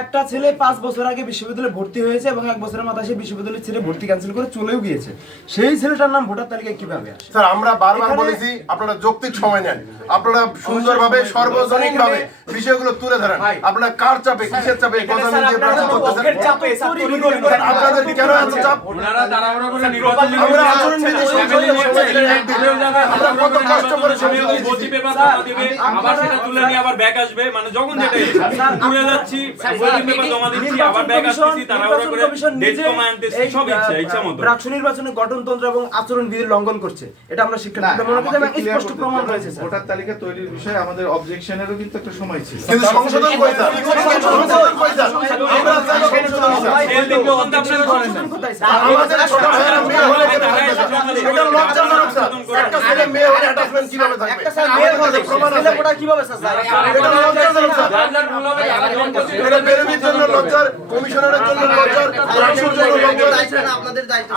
একটা ছেলে 5 বছর আগে বিশ্ববিদ্যালয়ে ভর্তি হয়েছে এবং 1 বছরের মাথায় সে বিশ্ববিদ্যালয়ের ছেলে ভর্তি ক্যান্সেল করে চলেও গিয়েছে, সেই ছেলেটার নাম ভোটার তালিকায় কিভাবে আসে? স্যার আমরা বারবার বলেছি আপনারা যৌক্তিক সময় নেন, আপনারা সুন্দরভাবে সর্বজনীনভাবে বিষয়গুলো তুলে ধরেন। আপনারা কার চাপে, কিসের চাপে কথা মিলিয়ে প্রার্থী করতেছেন? আপনাদের কেন এত চাপ? আমরা আচরণ বিধি আমরা কত কষ্ট করে ভর্তি পেপার জমা দিবে, আবার সেটা তুলে নিয়ে আবার ব্যাক আসবে, মানে যখন যেটা তুলে যাচ্ছি ভর্তি পেপার জমা দিচ্ছি আবার ব্যাক আসছি, তাড়াহুড়া করে ডেট কমায় আনতেছি, সব ইচ্ছা মতো। প্রাক নির্বাচনে গঠনতন্ত্র এবং আচরণ বিধির লঙ্ঘন করছে, এটা আমরা শিক্ষার্থীদের মনে করি এবং স্পষ্ট প্রমাণ রয়েছে। ভোটার তালিকা তৈরির বিষয়ে আমাদের অবজেকশনেরও কিন্তু একটা সময় ছিল, কিন্তু সংশোধন কই স্যার? সংশোধন কই স্যার? আমরা চাই সংশোধন স্যার। আমাদের ছোট ভাইরা মেয়ে হলে এটা লজ্জাজনক স্যার। একটা ছেলে মেয়ে হলে অ্যাটাচমেন্ট কিভাবে থাকবে? একটা স্যার মেয়ে হলে প্রমাণ আছে এটা কিভাবে স্যার? এটা লজ্জাজনক স্যার। এটা বেরোবির জন্য লজ্জার, কমিশনারের জন্য লজ্জার, রাষ্ট্রের জন্য লজ্জার। দায়িত্ব না আপনাদের দায়িত্ব।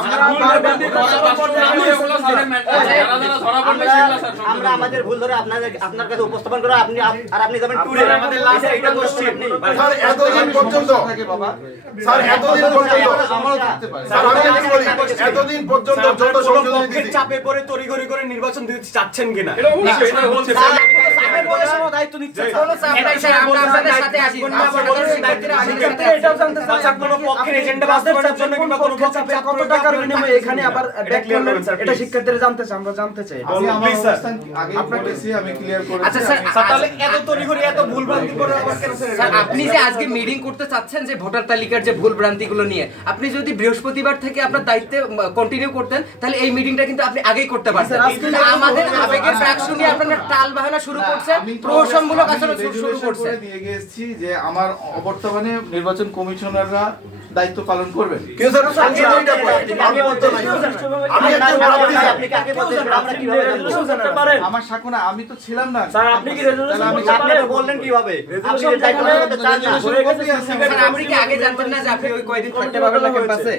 আমরা আমাদের ভুল ধরে আপনার কাছে উপস্থাপন করে আপনি যাবেন টুরে আমাদের লাইসে এটা কোশ্চেন স্যার এতদিন পর্যন্ত স্যার এতদিন পর্যন্ত স্যার আমি কি বলি এতদিন পর্যন্ত যত সংশোধনী দিয়েছি চাপে পড়ে তড়িঘড়ি করে নির্বাচন দিতে চাচ্ছেন কিনা? এটা অবশ্যই এটা বলছে চাপে পড়ে সব দায়িত্ব নিচ্ছে এটাই স্যার আমরা আপনাদের সাথে আছি এটাও জানতে চাই কোনো পক্ষের এজেন্ডা বাস্তবায়নের জন্য কিংবা কোনো পক্ষের চাপে কত টাকার বিনিময়ে এখানে আবার ব্যাক করলেন এটা শিক্ষার্থীরা জানতে চাই, আমরা জানতে চাই। প্লিজ স্যার আপনাকে আমি ক্লিয়ার করে। আচ্ছা স্যার তাহলে এত তড়িঘড়ি এত ভুলভ্রান্তি করে আবার কেন স্যার আপনি যে আজকে মিটিং করতে চাচ্ছেন যে ভোটার তালিকার যে ভুল ভ্রান্তিগুলো নিয়ে, আপনি যদি বৃহস্পতিবার থেকে আপনার দায়িত্বে কন্টিনিউ করতেন তাহলে এই মিটিংটা কিন্তু আপনি আগেই করতে পারতেন। আমাদের আবেগের ট্র্যাক শুনে আপনারা টাল বাহানা শুরু করছেন, প্রহসনমূলক আচরণ শুরু করছেন। নিয়ে গেছি যে আমার অবর্তমানে নির্বাচন কমিশনাররা দায়িত্ব পালন করবেন। কেউ স্যার আজকে ওইটা বলে আমি বলতে নাই আমি একটা প্রার্থী স্যার আপনি কাকে বলছেন আমরা কিভাবে জানতে পারেন? আমার সাকু না, আমি তো ছিলাম না স্যার আপনি কি রেজুলেশন করতে আপনি পারেন? বললেন কিভাবে? আপনি দায়িত্ব নিতে চান না? স্যার আপনি কি আগে জানতেন না যে আপনি ওই কয়দিন থাকতে পারবেন না ক্যাম্পাসে?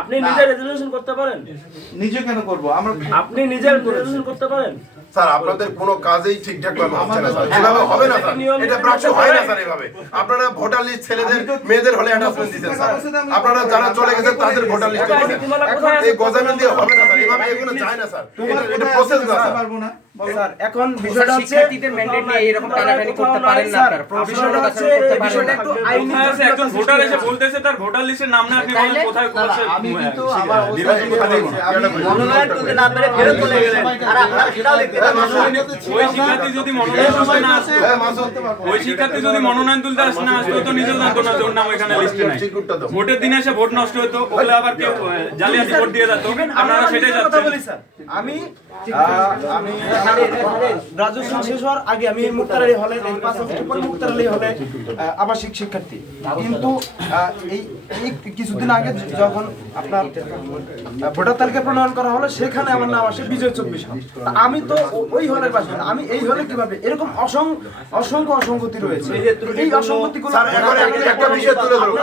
আপনি নিজে রেজুলেশন করতে পারেন? নিজে কেন করব? আমরা আপনি নিজে রেজুলেশন করতে পারেন? স্যার আপনাদের কোনো কাজেই ঠিকঠাক ভাবে হচ্ছে না স্যার, এভাবে হবে না স্যার, এটা প্রাচ্য হয় না স্যার। এভাবে আপনারা ভোটার লিস্ট ছেলেদের মেয়েদের হলে অ্যাটাচমেন্ট দিতেন স্যার, আপনারা যারা চলে গেছে তাদের ভোটার লিস্ট দিতেন। এই গজামিল দিয়ে হবে না স্যার, এভাবে এগুলো যায় না স্যার, এটা প্রসেস না স্যার। পারবো না স্যার এখন বিষয়টা হচ্ছে শিক্ষার্থীদের ম্যান্ডেট নিয়ে এরকম টানাটানি করতে পারেন না আপনারা, বিষয়টা হচ্ছে বিষয়টা একটু আইনি একজন ভোটার এসে বলতেছে তার ভোটার লিস্টের নাম না, আপনি বলেন কোথায় কোথায় আমি কিন্তু আমার মনোনয়ন তুলতে না পেরে ফেরত চলে গেলেন আর আপনারা সেটাও লিখতে ওই শিক্ষার্থী যদি মনোনয়ন তুলতে না আসতো, ওই শিক্ষার্থী যদি মনোনয়ন তুলতে না আসতো তো নিজেও জানতো না যে ওর নাম এখানে লিস্টে নাই। ভোটের দিনে এসে ভোট নষ্ট হতো, ওগুলো আবার কেউ জালিয়াতি ভোট দিয়ে যেত, আপনারা সেটাই কথা বলি যাচ্ছেন। স্যার। আমি গ্রাজুয়েশন শেষ হওয়ার আগে আমি মুক্তারালী হলে 5 বছর পরে মুক্তারালী হলে আবাসিক শিক্ষার্থী, কিন্তু এই কিছুদিন আগে যখন আপনার ভোটার তালিকা প্রণয়ন করা হলো সেখানে আমার নাম আসে বিজয় 24 হল। আমি তো ওই হলের বাসিন্দা, আমি এই হলে কিভাবে এরকম অসংখ্য অসংগতি রয়েছে, এই অসংগতিগুলো স্যার এখন একটা বিষয় তুলে ধরুন,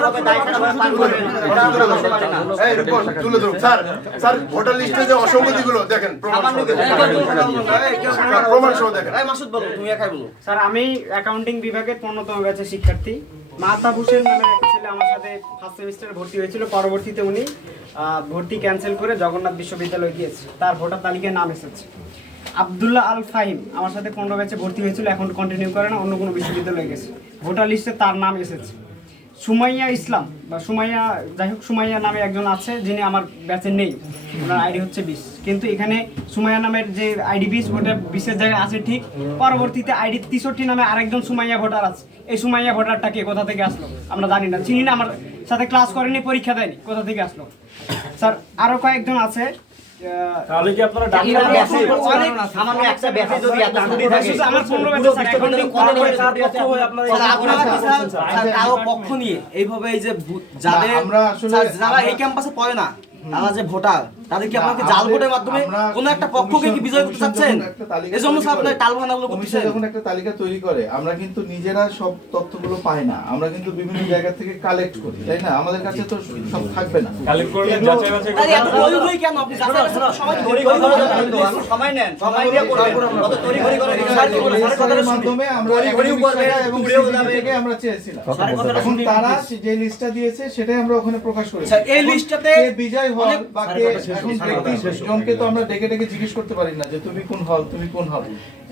এই রিপোর্ট তুলে ধরুন স্যার। স্যার ভোটার লিস্টে যে অসংগতিগুলো দেখেন, প্রমাণ সহ দেখেন। মাসুদ বলো, তুমি একাই বলো। স্যার আমি অ্যাকাউন্টিং বিভাগের 15তম ব্যাচের শিক্ষার্থী। মাহতাব হোসেন নামে একটা ছেলে আমার সাথে ফার্স্ট সেমিস্টারে ভর্তি হয়েছিল, পরবর্তীতে উনি ভর্তি ক্যান্সেল করে জগন্নাথ বিশ্ববিদ্যালয়ে গিয়েছে, তার ভোটার তালিকায় নাম এসেছে। আব্দুল্লাহ আল ফাহিম আমার সাথে 15 ব্যাচে ভর্তি হয়েছিল, এখন কন্টিনিউ করে না, অন্য কোনো বিশ্ববিদ্যালয়ে গেছে, ভোটার লিস্টে তার নাম এসেছে। সুমাইয়া ইসলাম বা সুমাইয়া, যাই হোক সুমাইয়া নামে একজন আছে যিনি আমার ব্যাচে নেই, ওনার আইডি হচ্ছে 20, কিন্তু এখানে সুমাইয়া নামের যে আইডি 20 ওটা 20-এর জায়গায় আছে ঠিক, পরবর্তীতে আইডি 63 নামে আরেকজন সুমাইয়া ভোটার আছে। এই সুমাইয়া ভোটারটা কে, কোথা থেকে আসলো আমরা জানি না, চিনি না, আমার সাথে ক্লাস করেনি, পরীক্ষা দেয়নি, কোথা থেকে আসলো। স্যার আরো কয়েকজন আছে, তাহলে কি আপনারা সামান্য একটা ব্যাচে যদি এত ছুটি থাকে, আমার 15 ব্যাচে স্যার এখন কারো পক্ষ নিয়ে এইভাবে এই যে যাদের আমরা আসলে যারা এই ক্যাম্পাসে পড়ে না, তারা যে ভোটার তাদের কি আপনাকে জাল ভোটের মাধ্যমে কোন একটা পক্ষকে কি বিজয় করতে চাচ্ছেন? এজন্য স্যার আপনার টালভানাগুলো কমিশন করতেছেন। যখন একটা তালিকা তৈরি করে আমরা কিন্তু নিজেরা সব তথ্যগুলো পাই না, আমরা কিন্তু বিভিন্ন জায়গা থেকে কালেক্ট করি, তাই না? আমাদের কাছে তো সব থাকবে না। কালেক্ট করলে যাচাই বাছাই আরে এত তড়িঘড়ি কেন? আপনি যাচাই বাছাই করতে সময় দিন। সময় নেন, সময় নিয়ে করবেন। কত তড়িঘড়ি করে এর মাধ্যমে আমরা এবং CCTV থেকে আমরা চেয়েছিলাম। এখন তারা যে লিস্টটা দিয়েছে সেটাই আমরা ওখানে প্রকাশ করেছি। এই লিস্টটাতে কে বিজয় হল বা কে এখন ব্যক্তিজনকে তো আমরা ডেকে ডেকে জিজ্ঞেস করতে পারি না যে তুমি কোন হল, তুমি কোন হল।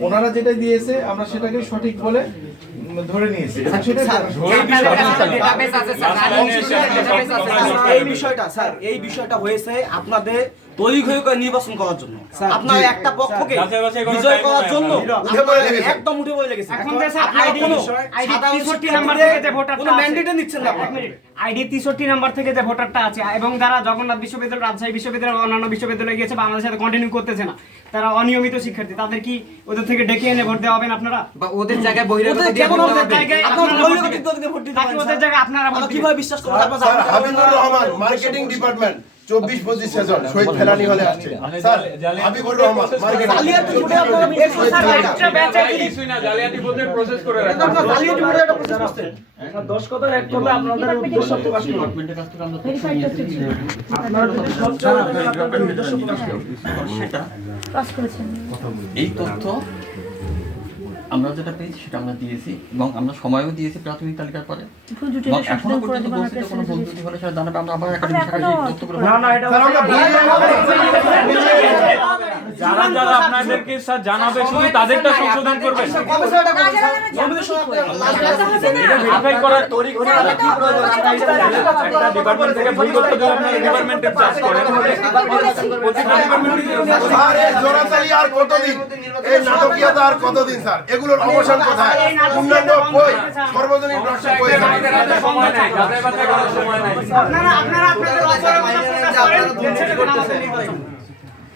ওনারা যেটা দিয়েছে আমরা সেটাকে সঠিক বলে ধরে নিয়েছি। এবং সেটা ডেটাবেস আছে স্যার, ডেটাবেস আছে স্যার। এই বিষয়টা হয়েছে আপনাদের তড়িঘড়ি করে নির্বাচন করার জন্য। আপনার একটা পক্ষকে যাচাই বাছাই করার বিজয় time করার নাই। জন্য উঠে পড়ে লেগেছে। একদম উঠে পড়ে লেগেছে। এখন যে স্যার আপনারা আইডি কোনো 63 নাম্বার থেকে যে ভোটারটা কোনো ম্যান্ডেটে নিচ্ছেন না আপনারা। আইডি 63 নাম্বার থেকে যে ভোটারটা আছে এবং যারা জগন্নাথ বিশ্ববিদ্যালয়, রাজশাহী বিশ্ববিদ্যালয়, অন্যান্য বিশ্ববিদ্যালয়ে গিয়েছে বা আমাদের সাথে কন্টিনিউ করতেছে না, তারা অনিয়মিত শিক্ষার্থী, তাদের কি ওদের থেকে ডেকে এনে ভোট দেওয়া হবেন আপনারা? বা ওদের জায়গায় বহিরাগত ওদের দিয়ে কেমন ভোট ওদের দেওয়া হবে। জায়গায় আপনারা আপনারা ভোট বহিরাগত দিবেন? দিকে ভোট দিতে নাকি পারেন ওদের জায়গায় আপনারা ভোট আমরা দিবেন? কিভাবে বিশ্বাস করব? আপনারা স্যার জানেন? হাবিবুর রহমান মার্কেটিং ডিপার্টমেন্ট 24-25 সেজন শহীদ ফেলানি হলে আসছে। স্যার হাবিবুর রহমান মার্কেটিং জালিয়াতি ভোটে আপনারা স্যার একটা ব্যাচে কি কিছুই না, জালিয়াতি ভোটের প্রসেস করে রাখা। আপনারা জালিয়াতি ভোটে একটা প্রসেস করছেন। এই তথ্য আমরা যেটা পেয়েছি সেটা আমরা দিয়েছি এবং আমরা সময়ও দিয়েছি প্রাথমিক তালিকার পরে এবং এখনো পর্যন্ত বলছি কোনো ভুল ত্রুটি হলে সেটা জানাবে, আমরা আবার একাডেমিক শাখায় সেই তথ্যগুলো স্যার আমরা যারা যারা আপনাদেরকে স্যার জানাবে শুধু তাদেরটা সংশোধন করবেন। কবে স্যার এটা করবেন? জমির সময় এটা ভেরিফাই করার একটা ডিপার্টমেন্ট থেকে ভুল তথ্য দিলে আপনারা ডিপার্টমেন্টের চার্জ করেন। প্রত্যেকটা ডিপার্টমেন্টে স্যার এই জোড়াতালি আর কতদিন, এই নাটকীয়তা আর কতদিন স্যার? এগুলোর অবসান কোথায়? পূর্ণাঙ্গ কই? সর্বজনীন প্রশ্ন কই? সময় নাই, যাচাই বাছাই করার সময় নাই। আপনারা আপনাদের অবসরের মধ্যে প্রকাশ করেন, যে ছেলে আমাদের নির্বাচন